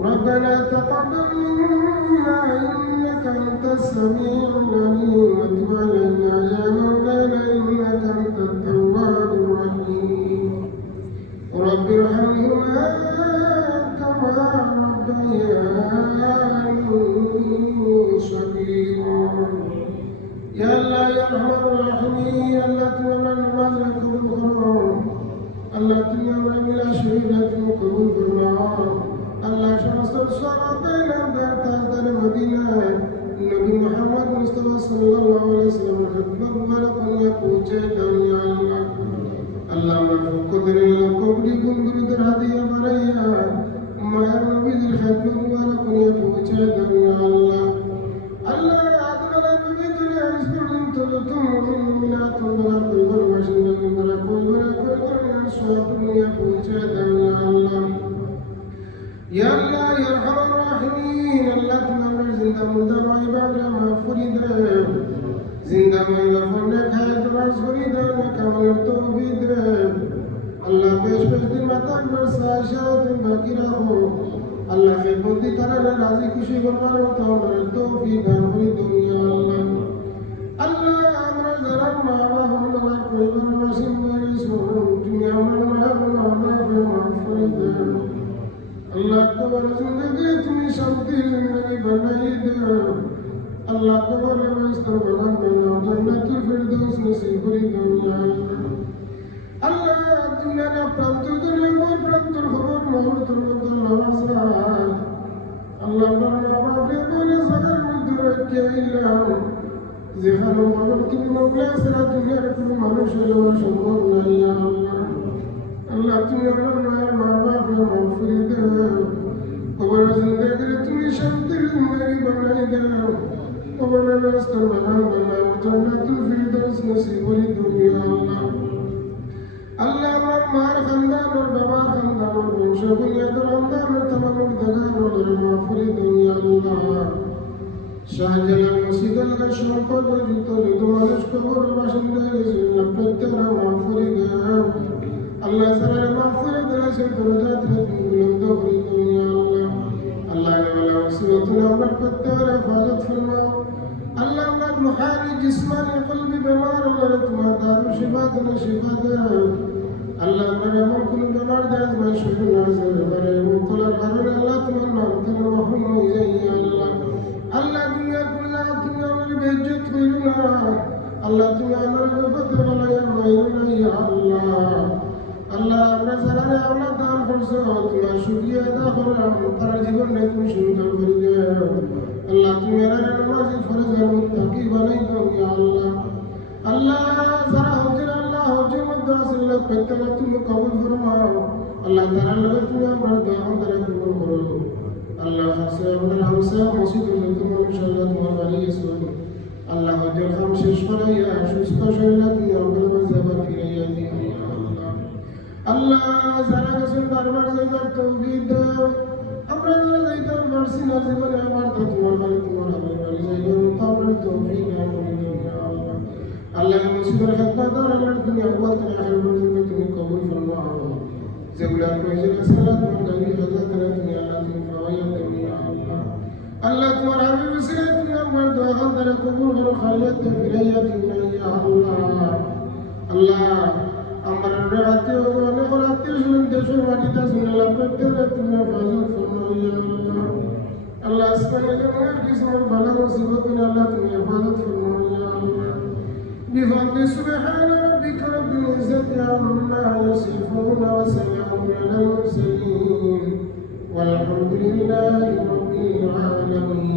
ربنا تقبل منا إنك أنت السميع العليم وتب علينا يا مولانا إنك أنت التواب الرحيم رب ارحمهما كما ربياني صغيرا يا الله يا أرحم الراحمين الله تولى نمازك بالقرآن الله تولى بلا شهيدة قبول بالنار الله شمس الصابين أمدار تاجدار مدينة نبي محمد مصطفى صلى الله عليه وسلم خدمة ولكن يقول جيدا يا الله الله مرفوق قدر الله قبلي كندر در هدية بريا ما يرمي ذي الخدمة ولكن يقول جيدا يا الله الله عدل نبي دنيا اسمعين تلتم ومنات ولا قلبر وشنجل ولا قلبر قلبر يسوع يقول جيدا يا الله يا الله يا ارحم الراحمين الله تنور زنده مرده ما يبعد ما فريد زنده ما يغفر حياة راس فريد كمال التوفيد الله بيش دل متاك برسا شاوت باقي راهو الله في بندي ترى راضي خوشي غربار وتامر التوفيد فريد يا الله الله امر زرم ما وهم الله کوئی مسلم رسول دنیا من ما فريد اللہ قبر زندگی تمہیں شانتی زندگی بنائی دے اللہ قبر مستر بنا بنا جنت الفردوس نصیب کری دنیا اللہ دنیا نے پرانتر دنیا میں پرانتر خبر محمد ترمت اللہ وزرائے اللہ برنا بابی بولے سگر مدر رکھے اللہ زہر محمد کی مولا سرا دنیا رکھنے مانوش اللہ شمور نہیں اللہ اللہ تمہیں برنا ماں باپ مغفرت قبر زندگی تمہیں شانتی زندگی بنائی دے قبر راستر بنا بنا جنت الفردوس نصیب لی دنیا اللہ اللہ مار خاندان اور بابا خاندان اور بنشا بنیاد اور خاندان اور تمام مقدگان اور مغفر دنیا اللہ شاہ جلال مسجد الغشم پر بجیتو لدو مالش قبر باشندگی زنب پتر مغفر دے اللہ سرائے مغفرت دلہ سے درجات رکھنے بلند دوری دنیا اللہ اللہ نے والا وصیتنا عمر پتر حفاظت فرماؤ اللہ امت محاری جسمانی قلبی بیمار اللہ تمہا دارو شفاتنا شفا دے اللہ امر امر کل بیمار جائز میں شکر نازر برے مطلع حرون اللہ تمہا نامتنا محمد زی اللہ اللہ دنیا کلنا دنیا میں بیجت خیلنا اللہ تمہا امر فتر والا یا مائرنا یا اللہ اللہ আমরা যারা আমরা দান করছো তোমার শুকরিয়া আদা করলাম তারা জীবনে তুমি সুন্দর করে দাও আল্লাহ তুমি এর নামাজি ফরজ আর মুত্তাকি বানাই দাও ইয়া আল্লাহ আল্লাহ যারা হজের আল্লাহ হজের মধ্যে আছে আল্লাহ প্রত্যেকটা তুমি কবুল ফরমাও আল্লাহ তারা লগে তুমি আমার দোয়া আমাদের কবুল করো আল্লাহ হাসে আমাদের হামসা মসজিদে তুমি ইনশাআল্লাহ তোমার বাড়ি এসো আল্লাহ হজের কাম শেষ করাইয়া সুস্থ শরীরে তুমি আমাদের মাঝে ফিরাইয়া দিও আল্লাহ যারা গেছেন বারবার যাইবার তৌফিক দাও আমরা যারা যাইতাম পারছি না জীবনে আমার তো তোমার বাড়ি তোমার আমার বাড়ি যাইবার আমরা তৌফিক দাও আল্লাহ আল্লাহ মুসিবর খেদমত আর আমার দুনিয়া ওয়াল আখির পর্যন্ত তুমি কবুল ফরমাও যেগুলা প্রয়োজন আছে আল্লাহ তোমার গানি হাজার করে তুমি আল্লাহ তুমি ফাওয়াইয়া দাও ইয়া আল্লাহ আল্লাহ তোমার হাবিব উসিলা তুমি আমার দোয়া খানদারে কবুল করো খালিয়াত ফিরাইয়া দিও ইয়া আল্লাহ আল্লাহ আমার রাতে অনেক রাতে শুনেন দেশের মাটিতে শুনলা প্রত্যেকটা তুমি হেফাজত ফরমাও ইয়া আল্লাহ আল্লাহ আসমানে জমিনের কিসমত বালা মুসিবত আল্লাহ তুমি হেফাজত ফরমাও ইয়া আল্লাহ بفضل سبحان ربك رب العزة عما يصفون وسلام على المرسلين والحمد لله رب العالمين